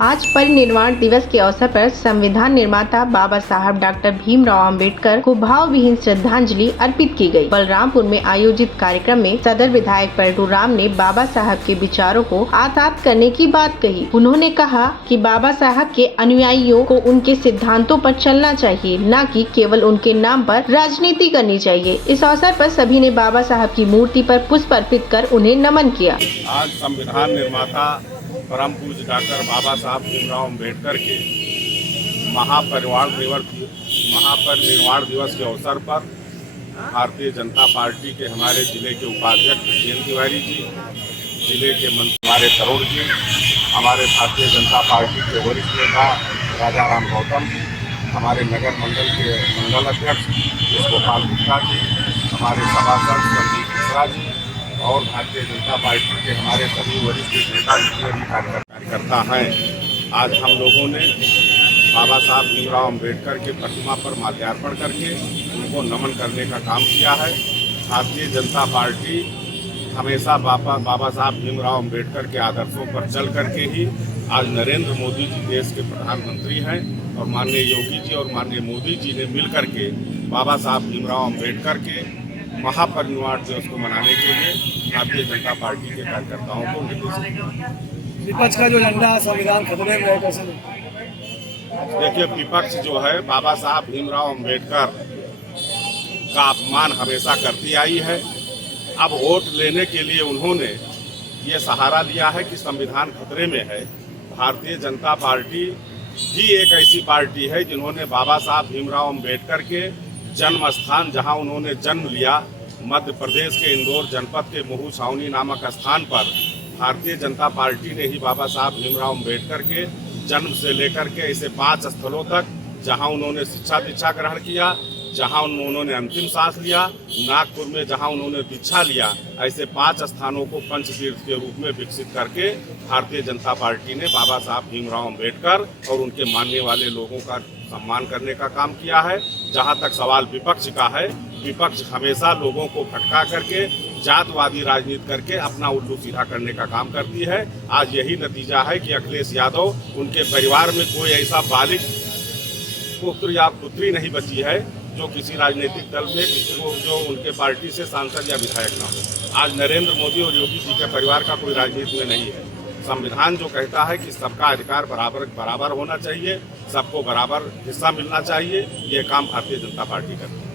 आज परिनिर्वाण दिवस के अवसर पर संविधान निर्माता बाबा साहब डॉक्टर भीमराव अंबेडकर को भावभीनी श्रद्धांजलि अर्पित की गई। बलरामपुर में आयोजित कार्यक्रम में सदर विधायक पलटू राम ने बाबा साहब के विचारों को आत्मसात करने की बात कही। उन्होंने कहा कि बाबा साहब के अनुयायियों को उनके सिद्धांतों पर चलना चाहिए, न कि केवल उनके नाम पर राजनीति करनी चाहिए। इस अवसर पर सभी ने बाबा साहब की मूर्ति पर पुष्प अर्पित कर उन्हें नमन किया। आज संविधान निर्माता परम पूज्य डॉक्टर बाबा साहब भीमराव अम्बेडकर के महापरिनिर्वाण दिवस के अवसर पर भारतीय जनता पार्टी के हमारे जिले के उपाध्यक्ष जयंत तिवारी जी, जिले के मंत्री हमारे तरुण जी, हमारे भारतीय जनता पार्टी के वरिष्ठ नेता राजा राम गौतम जी, हमारे नगर मंडल के मंडल अध्यक्ष गोपाल गुप्ता जी, हमारे सभासद संदीप मिश्रा जी और भारतीय जनता पार्टी के हमारे सभी वरिष्ठ नेता भी कार्यकर्ता हैं। आज हम लोगों ने बाबा साहब भीमराव अम्बेडकर के प्रतिमा पर माल्यार्पण करके उनको नमन करने का काम किया है। भारतीय जनता पार्टी हमेशा बाबा साहब भीमराव अम्बेडकर के आदर्शों पर चल करके ही आज नरेंद्र मोदी जी देश के प्रधानमंत्री हैं और माननीय योगी जी और माननीय मोदी जी ने मिल करके बाबा साहब भीमराव अम्बेडकर के महापरिनिर्वाण दिवस को मनाने के लिए भारतीय जनता पार्टी के कार्यकर्ताओं को निर्देशित किया। विपक्ष का जो झंडा संविधान खतरे में है, कैसे? देखिए, विपक्ष जो है बाबा साहब भीमराव अम्बेडकर का अपमान हमेशा करती आई है। अब वोट लेने के लिए उन्होंने ये सहारा लिया है कि संविधान खतरे में है। भारतीय जनता पार्टी ही एक ऐसी पार्टी है जिन्होंने बाबा साहब भीमराव अम्बेडकर के जन्म स्थान, जहां उन्होंने जन्म लिया, मध्य प्रदेश के इंदौर जनपद के महू छावनी नामक स्थान पर भारतीय जनता पार्टी ने ही बाबा साहब भीमराव अम्बेडकर के जन्म से लेकर के ऐसे 5 स्थलों तक, जहां उन्होंने शिक्षा दीक्षा ग्रहण किया, जहां उन्होंने अंतिम सांस लिया, नागपुर में जहां उन्होंने दीक्षा लिया, ऐसे 5 स्थानों को पंचतीर्थ के रूप में विकसित करके भारतीय जनता पार्टी ने बाबा साहब भीमराव अम्बेडकर और उनके मानने वाले लोगों का सम्मान करने का काम किया है। जहां तक सवाल विपक्ष का है, विपक्ष हमेशा लोगों को भटका करके जातवादी राजनीति करके अपना उल्लू सीधा करने का काम करती है। आज यही नतीजा है कि अखिलेश यादव, उनके परिवार में कोई ऐसा बालिग पुत्र या पुत्री नहीं बची है जो किसी राजनीतिक दल में किसी को जो उनके पार्टी से सांसद या विधायक ना हो। आज नरेंद्र मोदी और योगी जी के परिवार का कोई राजनीति में नहीं है। संविधान जो कहता है कि सबका अधिकार बराबर होना चाहिए, सबको बराबर हिस्सा मिलना चाहिए, ये काम भारतीय जनता पार्टी करती है।